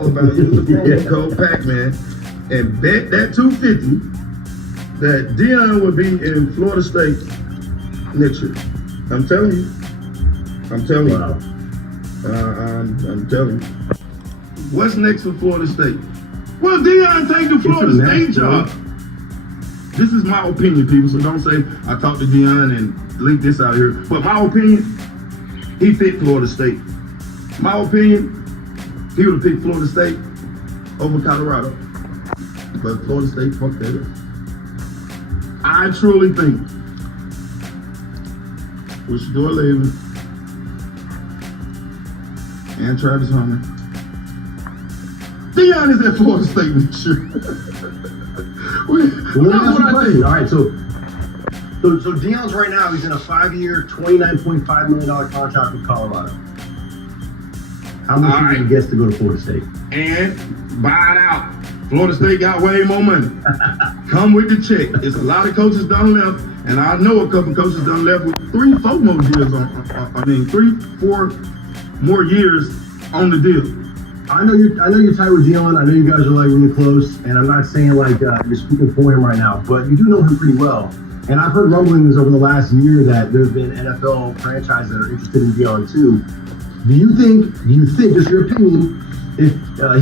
About using the promo code Pacman and bet that $250 that Dion will be in Florida State next year. I'm telling you. I'm telling you. I'm telling you. What's next for Florida State? Well, Dion take the Florida State job. This is my opinion, people, so don't say I talked to Dion and leak this out here. But my opinion, he fit Florida State. My opinion, he would have picked Florida State over Colorado. But Florida State fucked that up. I truly think with Shador Leaving and Travis Hunter, Dion is at Florida State next year. All right, so Dion's right now, he's in a 5-year, $29.5 million contract with Colorado. How much are you going to guess to go to Florida State? And buy it out. Florida State got way more money. Come with the check. There's a lot of coaches done left, and I know a couple coaches done left with 3-4 more years on. 3-4 more years on the deal. I know you're tight with Dion. I know you guys are like really close, and I'm not saying like you're speaking for him right now, but you do know him pretty well. And I've heard rumblings over the last year that there have been NFL franchises that are interested in Dion too. Do you think, just your opinion, if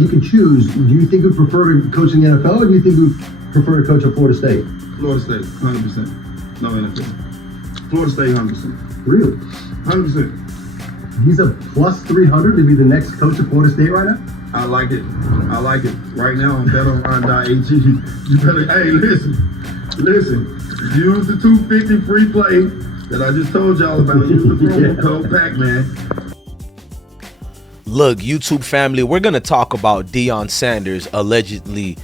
he could choose, do you think he'd prefer to coach in the NFL, or do you think he'd prefer to coach at Florida State? Florida State, 100%. No NFL. Florida State, 100%. Really? 100%. He's a plus 300 to be the next coach at Florida State right now? I like it. Right now on betonline.ag. You better, hey, listen. Use the $250 free play that I just told y'all about. Use the promo code Pacman. Look, YouTube family, we're going to talk about Deion Sanders allegedly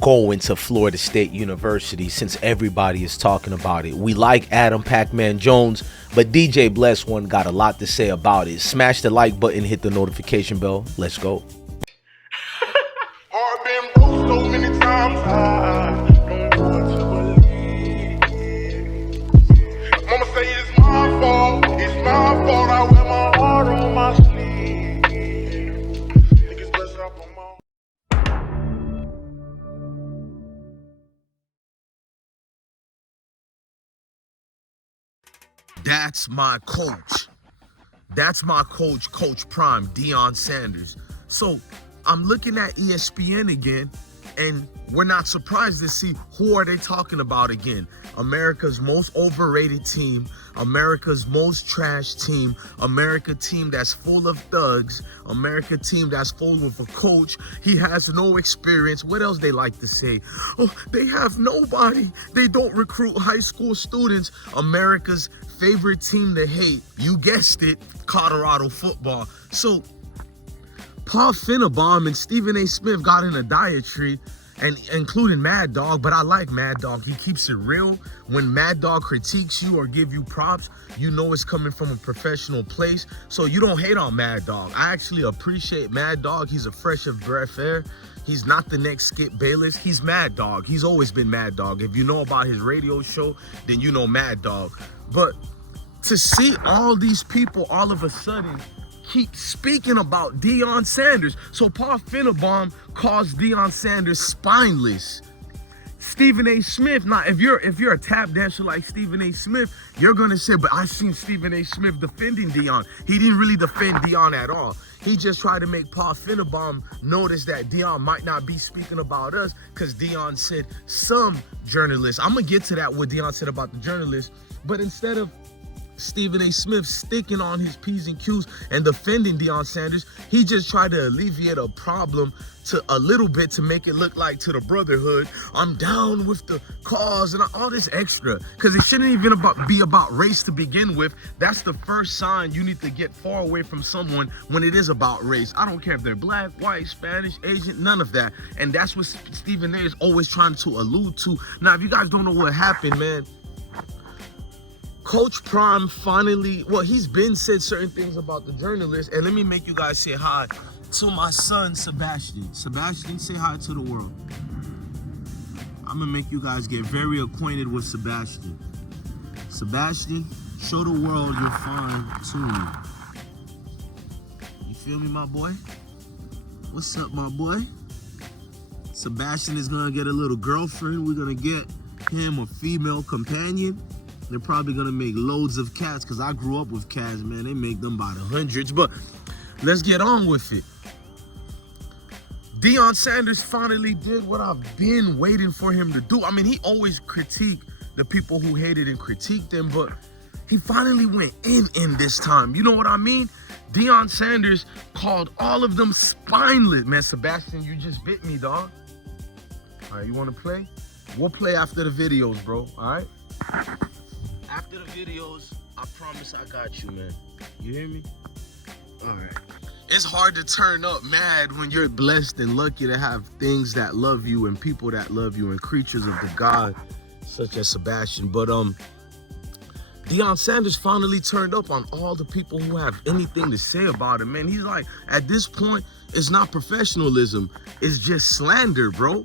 going to Florida State University since everybody is talking about it. We like Adam Pacman Jones, but DJ Bless One got a lot to say about it. Smash the like button, hit the notification bell. Let's go. I've been broke so many times, I don't know what to believe. Mama say it's my fault, I wear my heart on my sleeve. That's my coach. That's my coach, Coach Prime, Deion Sanders. So I'm looking at ESPN again, and we're not surprised to see who are they talking about again. America's most overrated team, America's most trash team, America team that's full of thugs, America team that's full of a coach. He has no experience. What else they like to say? Oh, they have nobody. They don't recruit high school students. America's favorite team to hate. You guessed it, Colorado football. So Paul Finebaum and Stephen A. Smith got in a diatribe, and including Mad Dog, but I like Mad Dog. He keeps it real. When Mad Dog critiques you or give you props, you know it's coming from a professional place, so you don't hate on Mad Dog. I actually appreciate Mad Dog. He's a fresh of breath air. He's not the next Skip Bayless. He's Mad Dog. He's always been Mad Dog. If you know about his radio show, then you know Mad Dog. But to see all these people all of a sudden keep speaking about Deion Sanders. So Paul Finebaum calls Deion Sanders spineless. Stephen A. Smith, now if you're a tap dancer like Stephen A. Smith, you're gonna say, but I've seen Stephen A. Smith defending Deion. He didn't really defend Deion at all. He just tried to make Paul Finebaum notice that Deion might not be speaking about us because Deion said some journalists. I'm gonna get to that, what Deion said about the journalists, but instead of Stephen A. Smith sticking on his P's and Q's and defending Deion Sanders, he just tried to alleviate a problem to a little bit to make it look like to the brotherhood, I'm down with the cause and all this extra, because it shouldn't even be about race to begin with. That's the first sign you need to get far away from someone when it is about race. I don't care if they're black, white, Spanish, Asian, none of that. And that's what Stephen A. is always trying to allude to. Now, if you guys don't know what happened, man, Coach Prime finally, well, he's been said certain things about the journalists, and let me make you guys say hi to my son, Sebastian. Sebastian, say hi to the world. I'm gonna make you guys get very acquainted with Sebastian. Sebastian, show the world you're fine too. You feel me, my boy? What's up, my boy? Sebastian is gonna get a little girlfriend. We're gonna get him a female companion. They're probably gonna make loads of cats, because I grew up with cats, man. They make them by the hundreds. But let's get on with it. Deion Sanders finally did what I've been waiting for him to do. I mean, he always critiqued the people who hated and critiqued him, but he finally went in this time. You know what I mean? Deion Sanders called all of them spineless. Man, Sebastian, you just bit me, dog. All right, you want to play? We'll play after the videos, bro, all right? After the videos, I promise I got you, man. You hear me? All right. It's hard to turn up mad when you're blessed and lucky to have things that love you and people that love you and creatures of the God, such as Sebastian. But Deion Sanders finally turned up on all the people who have anything to say about him, man. He's like, at this point, it's not professionalism. It's just slander, bro.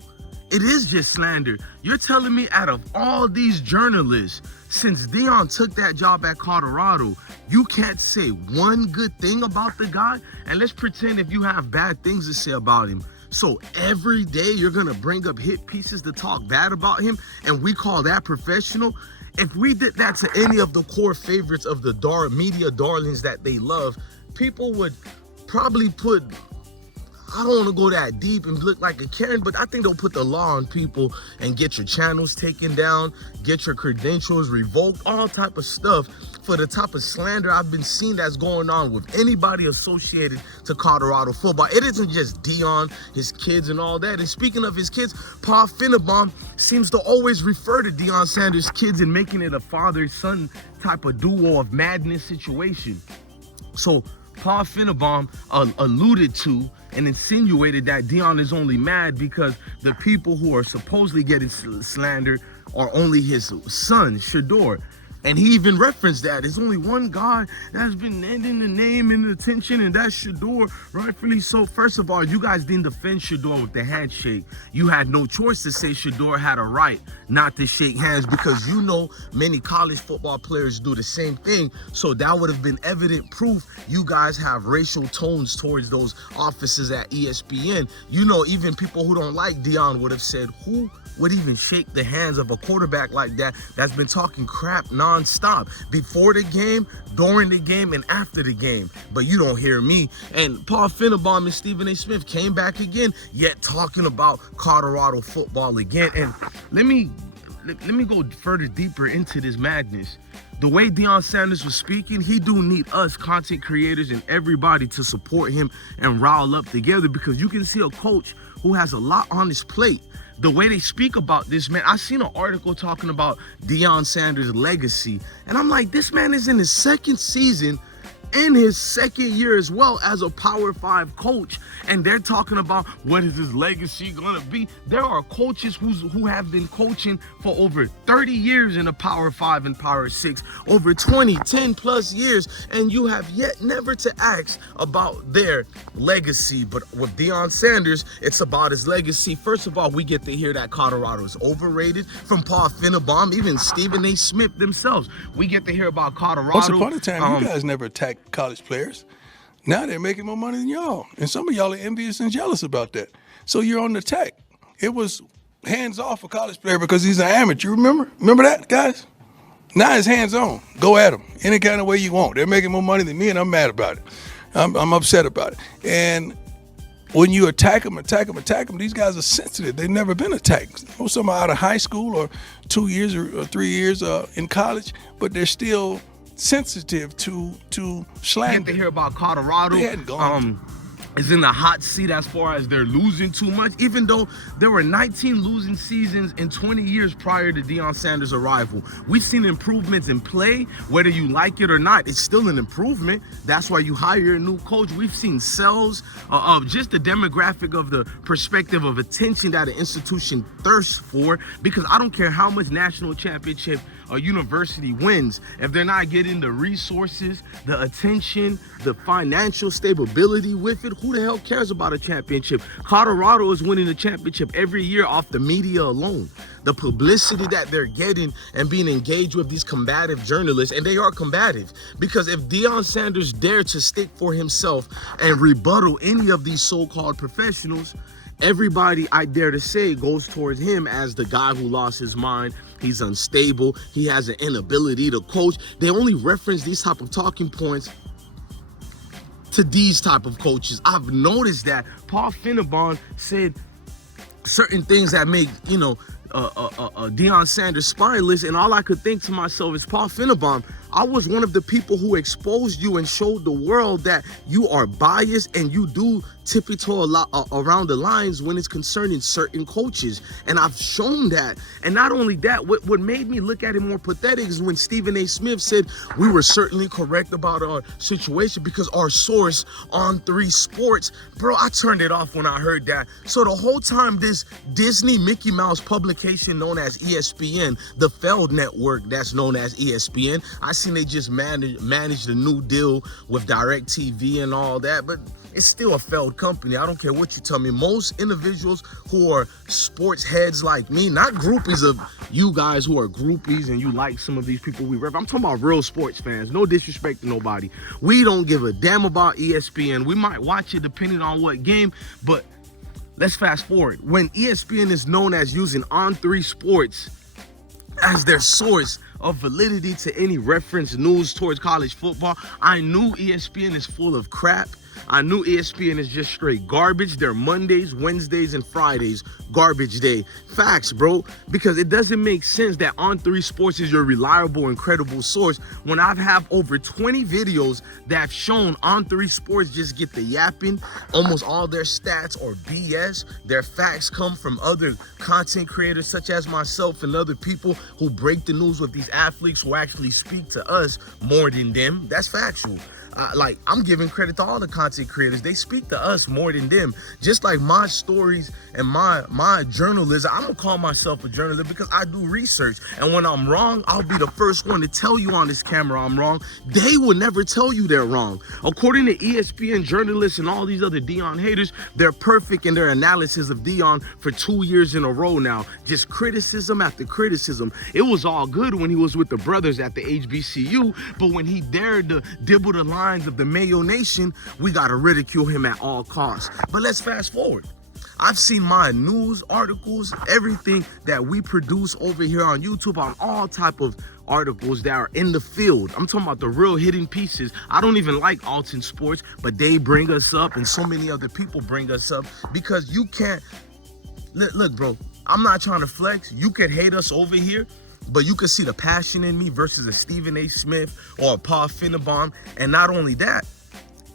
It is just slander. You're telling me out of all these journalists, since Deion took that job at Colorado, you can't say one good thing about the guy? And let's pretend if you have bad things to say about him. So every day you're gonna bring up hit pieces to talk bad about him, and we call that professional? If we did that to any of the core favorites of the media darlings that they love, people would probably put, I don't want to go that deep and look like a Karen, but I think they'll put the law on people and get your channels taken down, get your credentials revoked, all type of stuff for the type of slander I've been seeing that's going on with anybody associated to Colorado football. It isn't just Deion, his kids and all that. And speaking of his kids, Paul Finebaum seems to always refer to Deion Sanders' kids and making it a father-son type of duo of madness situation. So Paul Finebaum alluded to and insinuated that Deion is only mad because the people who are supposedly getting slandered are only his son, Shador. And he even referenced that. There's only one guy that's been ending the name and the attention, and that's Shador, rightfully so. First of all, you guys didn't defend Shador with the handshake. You had no choice to say Shador had a right not to shake hands, because you know many college football players do the same thing. So that would have been evident proof you guys have racial tones towards those officers at ESPN. You know, even people who don't like Deion would have said, who would even shake the hands of a quarterback like that that's been talking crap nonstop before the game, during the game, and after the game? But you don't hear me. And Paul Finebaum and Stephen A. Smith came back again, yet talking about Colorado football again. And let me go further deeper into this madness. The way Deion Sanders was speaking, he do need us content creators and everybody to support him and rile up together, because you can see a coach who has a lot on his plate. The way they speak about this, man, I seen an article talking about Deion Sanders' legacy, and I'm like, this man is in his second season, in his second year as well as a Power 5 coach, and they're talking about what is his legacy gonna be. There are coaches who have been coaching for over 30 years in a Power 5 and Power 6, over 10 plus years, and you have yet never to ask about their legacy. But with Deion Sanders, it's about his legacy. First of all, we get to hear that Colorado is overrated from Paul Finebaum, even Stephen A. Smith themselves. We get to hear about Colorado. Once upon a time, you guys never attacked college players. Now they're making more money than y'all. And some of y'all are envious and jealous about that. So you're on the attack. It was hands off for college player because he's an amateur. Remember that, guys? Now it's hands on. Go at them any kind of way you want. They're making more money than me, and I'm mad about it. I'm upset about it. And when you attack them, these guys are sensitive. They've never been attacked. Some are out of high school or 2 years or 3 years in college, but they're still sensitive to slander. Get to hear about Colorado. They hadn't gone is in the hot seat as far as they're losing too much, even though there were 19 losing seasons in 20 years prior to Deion Sanders' arrival. We've seen improvements in play, whether you like it or not. It's still an improvement. That's why you hire a new coach. We've seen sales of just the demographic of the perspective of attention that an institution thirsts for, because I don't care how much national championship a university wins, if they're not getting the resources, the attention, the financial stability with it, who the hell cares about a championship? Colorado is winning the championship every year off the media alone. The publicity that they're getting and being engaged with these combative journalists, and they are combative, because if Deion Sanders dared to stick for himself and rebuttal any of these so-called professionals, everybody, I dare to say, goes towards him as the guy who lost his mind. He's unstable. He has an inability to coach. They only reference these type of talking points to these type of coaches. I've noticed that Paul Finnebon said certain things that make, Deion Sanders spineless, and all I could think to myself is, Paul Finnebon, I was one of the people who exposed you and showed the world that you are biased and you do tippy-toe a lot around the lines when it's concerning certain coaches. And I've shown that. And not only that, what made me look at it more pathetic is when Stephen A. Smith said we were certainly correct about our situation because our source on 3 Sports, bro, I turned it off when I heard that. So the whole time this Disney Mickey Mouse publication known as ESPN, the failed network that's known as ESPN, I seen they just managed a new deal with DirecTV and all that, but it's still a failed company. I don't care what you tell me. Most individuals who are sports heads like me, not groupies of you guys who are groupies and you like some of these people we rep. I'm talking about real sports fans. No disrespect to nobody. We don't give a damn about ESPN. We might watch it depending on what game, but let's fast forward. When ESPN is known as using On 3 Sports as their source of validity to any reference news towards college football, I knew ESPN is full of crap. I knew ESPN is just straight garbage. They're Mondays, Wednesdays, and Fridays garbage day. Facts, bro. Because it doesn't make sense that On 3 Sports is your reliable and credible source when I've have over 20 videos that have shown On 3 Sports just get the yapping. Almost all their stats or BS. Their facts come from other content creators such as myself and other people who break the news with these athletes who actually speak to us more than them. That's factual. I'm giving credit to all the content creators. They speak to us more than them. Just like my stories and my journalism, I'm gonna call myself a journalist because I do research. And when I'm wrong, I'll be the first one to tell you on this camera I'm wrong. They will never tell you they're wrong. According to ESPN journalists and all these other Deion haters, they're perfect in their analysis of Deion for 2 years in a row now. Just criticism after criticism. It was all good when he was with the brothers at the HBCU, but when he dared to dibble the line of the Mayo Nation, we gotta ridicule him at all costs. But let's fast forward. I've seen my news articles, everything that we produce over here on YouTube, on all type of articles that are in the field. I'm talking about the real hidden pieces. I don't even like Alton Sports, but they bring us up, and so many other people bring us up because you can't look, bro, I'm not trying to flex. You could hate us over here, but you can see the passion in me versus a Stephen A. Smith or a Paul Finnebon. And not only that,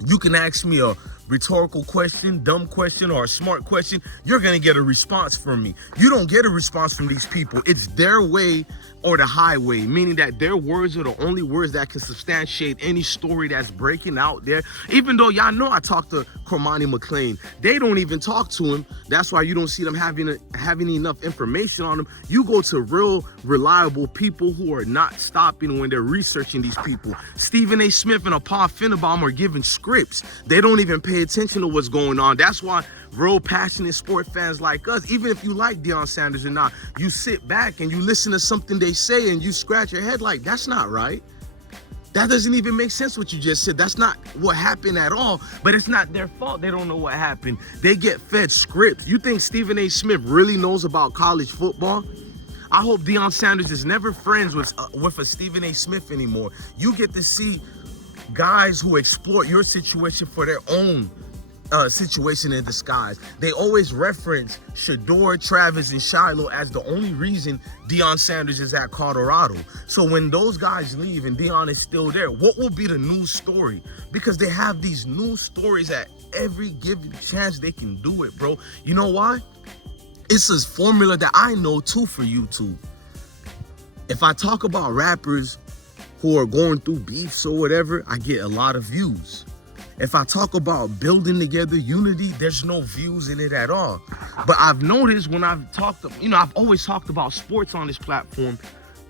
you can ask me a rhetorical question, dumb question, or a smart question. You're going to get a response from me. You don't get a response from these people. It's their way or the highway, meaning that their words are the only words that can substantiate any story that's breaking out there. Even though y'all know I talked to Cormani McLean, they don't even talk to him. That's why you don't see them having enough information on him. You go to real reliable people who are not stopping when they're researching these people. Stephen A. Smith and Paul Finnebon are giving scripts. They don't even pay attention to what's going on. That's why real passionate sport fans like us, even if you like Deion Sanders or not, you sit back and you listen to something they say and you scratch your head like, that's not right. That doesn't even make sense what you just said. That's not what happened at all. But it's not their fault. They don't know what happened. They get fed scripts. You think Stephen A. Smith really knows about college football? I hope Deion Sanders is never friends with a Stephen A. Smith anymore. You get to see guys who exploit your situation for their own situation in disguise. They always reference Shador, Travis, and Shiloh as the only reason Deion Sanders is at Colorado. So when those guys leave and Deion is still there, what will be the news story? Because they have these news stories at every given chance they can do it, bro. You know why? It's a formula that I know too for YouTube. If I talk about rappers who are going through beefs or whatever, I get a lot of views. If I talk about building together unity, there's no views in it at all. But I've noticed when I've talked, I've always talked about sports on this platform.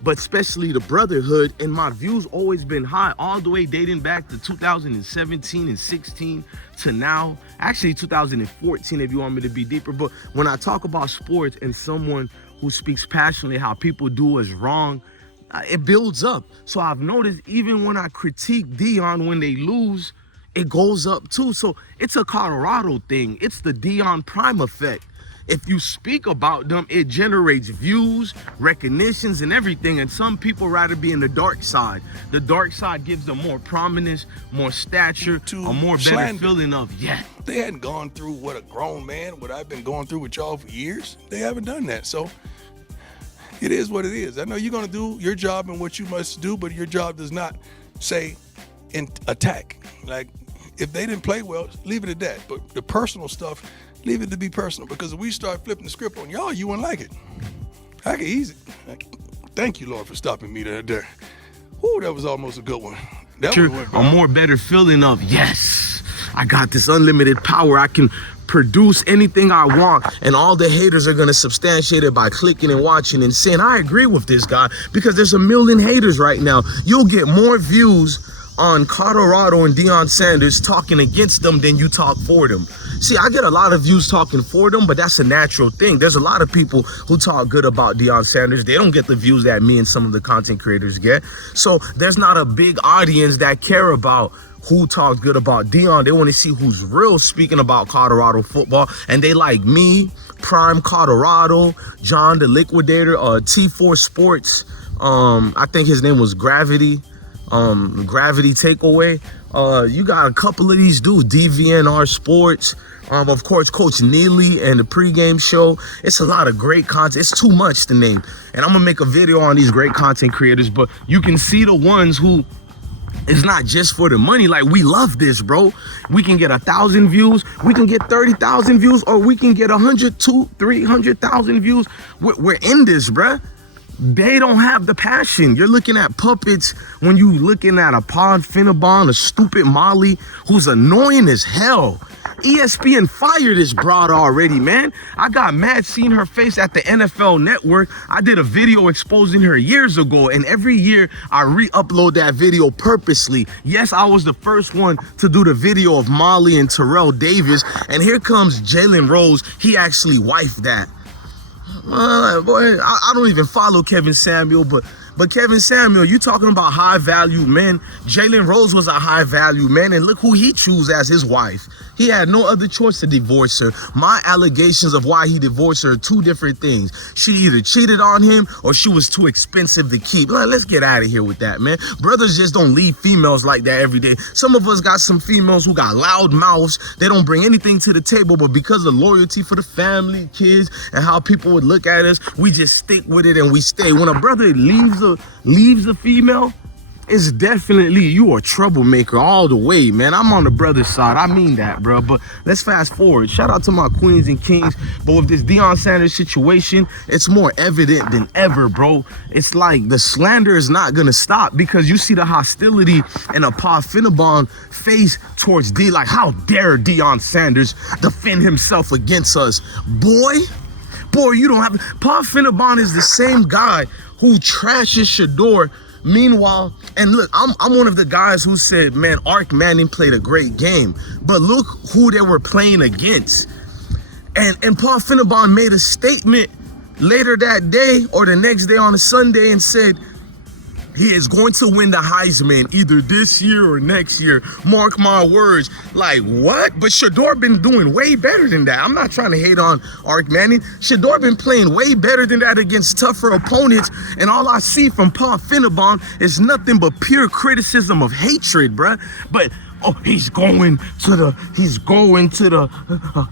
but especially the brotherhood. And my views always been high, all the way dating back to 2017 and 16 to now. Actually 2014 if you want me to be deeper. But when I talk about sports and someone who speaks passionately how people do is wrong, it builds up. So I've noticed even when I critique Deion when they lose, it goes up too. So it's a Colorado thing. It's the Deion Prime effect. If you speak about them, it generates views, recognitions, and everything. And some people rather be in the dark side. The dark side gives them more prominence, more stature, a more better feeling of, yeah. They hadn't gone through what a grown man, what I've been going through with y'all for years. They haven't done that. So it is what it is. I know you're going to do your job and what you must do, but your job does not say in attack. Like, if they didn't play well, leave it at that. But the personal stuff, leave it to be personal, because if we start flipping the script on y'all, you wouldn't like it. I can easy. Thank you, Lord, for stopping me there. Ooh, that was almost a good one. That Sure, went a more better feeling of, yes, I got this unlimited power. I can produce anything I want, and all the haters are gonna substantiate it by clicking and watching and saying, I agree with this guy, because there's a million haters right now. You'll get more views on Colorado and Dion Sanders talking against them than you talk for them. See, I get a lot of views talking for them, but that's a natural thing. There's a lot of people who talk good about Dion Sanders. They don't get the views that me and some of the content creators get. So there's not a big audience that care about who talks good about Dion. They want to see who's real speaking about Colorado football. And they like me, Prime Colorado, John the Liquidator, T4 Sports. I think his name was Gravity Takeaway. You got a couple of these dudes, DVNR Sports, of course Coach Neely and the pregame show. It's a lot of great content. It's too much to name, and I'm gonna make a video on these great content creators, but you can see the ones who it's not just for the money. Like, we love this, bro. We can get 1,000 views, we can get 30,000 views, or we can get 100, 200, 300,000 views. We're in this, bruh. They don't have the passion. You're looking at puppets when you looking at a Pod Finnabon, a stupid Molly who's annoying as hell. ESPN fired this broad already, man. I got mad seeing her face at the NFL Network. I did a video exposing her years ago, and every year I re-upload that video purposely. Yes, I was the first one to do the video of Molly and Terrell Davis, and here comes Jalen Rose. He actually wifed that. Boy, I don't even follow Kevin Samuel, but Kevin Samuel, you talking about high value men. Jalen Rose was a high value man, and look who he chose as his wife. He had no other choice to divorce her. My allegations of why he divorced her are two different things. She either cheated on him or she was too expensive to keep. Let's get out of here with that, man. Brothers just don't leave females like that every day. Some of us got some females who got loud mouths. They don't bring anything to the table, but because of loyalty for the family, kids, and how people would look at us, we just stick with it and we stay. When a brother leaves a female, it's definitely you a troublemaker all the way, man. I'm on the brother's side. I mean that, bro. But let's fast forward. Shout out to my queens and kings. But with this Dion Sanders situation, it's more evident than ever, bro. It's like the slander is not gonna stop, because you see the hostility in a Pod Finnabon face towards D. Like, how dare Dion Sanders defend himself against us, boy? Boy, you don't have. Pod Finnabon is the same guy who trashes Shador. Meanwhile, and look, I'm one of the guys who said, man, Ark Manning played a great game, but look who they were playing against. And Paul Finnabon made a statement later that day or the next day on a Sunday and said he is going to win the Heisman either this year or next year. Mark my words. Like, what? But Shador been doing way better than that. I'm not trying to hate on Ark Manning. Shador been playing way better than that against tougher opponents. And all I see from Paul Finnabon is nothing but pure criticism of hatred, bruh. But oh, he's going to the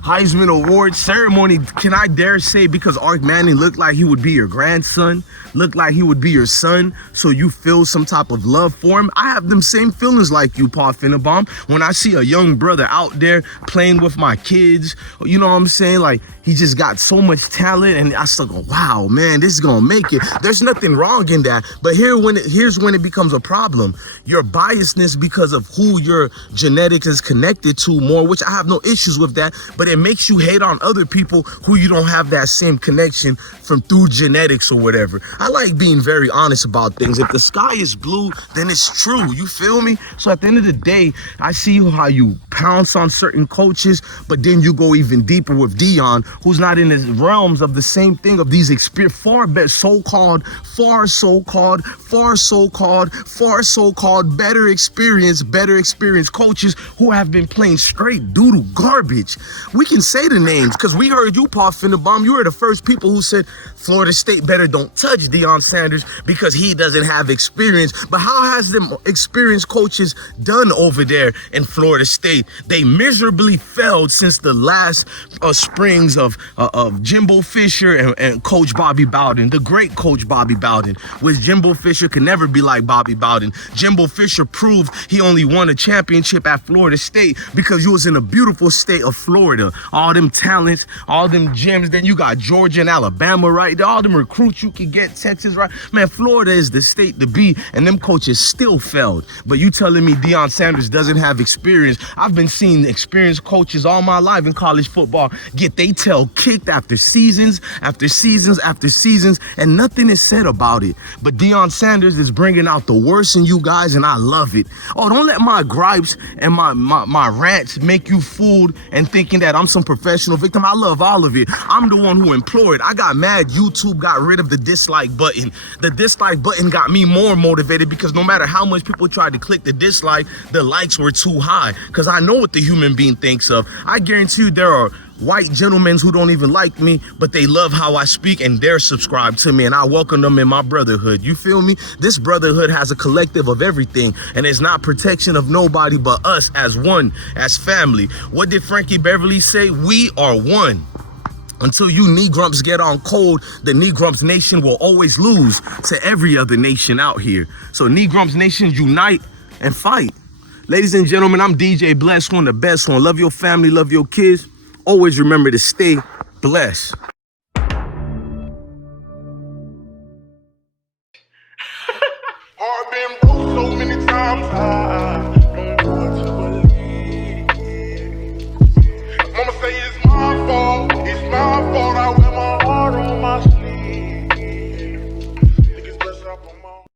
Heisman Award ceremony. Can I dare say because Ark Manning looked like he would be your grandson, looked like he would be your son, so you feel some type of love for him? I have them same feelings like you, Paul Finnabon. When I see a young brother out there playing with my kids, you know what I'm saying? Like, he just got so much talent, and I still go, wow, man, this is gonna make it. There's nothing wrong in that. But here's when it becomes a problem. Your biasness because of who you're genetics is connected to more, which I have no issues with that, but it makes you hate on other people who you don't have that same connection from through genetics or whatever. I like being very honest about things. If the sky is blue, then it's true. You feel me? So at the end of the day, I see how you pounce on certain coaches, but then you go even deeper with Deion, who's not in the realms of the same thing of these far so-called better experienced coaches who have been playing straight doodle garbage. We can say the names because we heard you, Paul Finnebaum. You were the first people who said Florida State better don't touch Deion Sanders because he doesn't have experience. But how has them experienced coaches done over there in Florida State? They miserably failed since the last springs of Jimbo Fisher and Coach Bobby Bowden, the great Coach Bobby Bowden. Which Jimbo Fisher can never be like Bobby Bowden. Jimbo Fisher proved he only won a championship at Florida State because you was in a beautiful state of Florida. All them talents, all them gems. Then you got Georgia and Alabama right there. All them recruits you can get, Texas right. Man, Florida is the state to be, and them coaches still failed. But you telling me Deion Sanders doesn't have experience? I've been seeing experienced coaches all my life in college football get they tail kicked after seasons, and nothing is said about it. But Deion Sanders is bringing out the worst in you guys, and I love it. Oh, don't let my gripes and my rants make you fooled and thinking that I'm some professional victim. I love all of it. I'm the one who implored. I got mad YouTube got rid of the dislike button. The dislike button got me more motivated because no matter how much people tried to click the dislike, the likes were too high because I know what the human being thinks of. I guarantee you there are white gentlemen who don't even like me, but they love how I speak and they're subscribed to me, and I welcome them in my brotherhood. You feel me? This brotherhood has a collective of everything, and it's not protection of nobody but us as one, as family. What did Frankie Beverly say? We are one. Until you Negrumps get on cold, the Negrumps Nation will always lose to every other nation out here. So Negrumps Nation, unite and fight. Ladies and gentlemen, I'm DJ Bless, one of the best one. Love your family, love your kids. Always remember to stay blessed.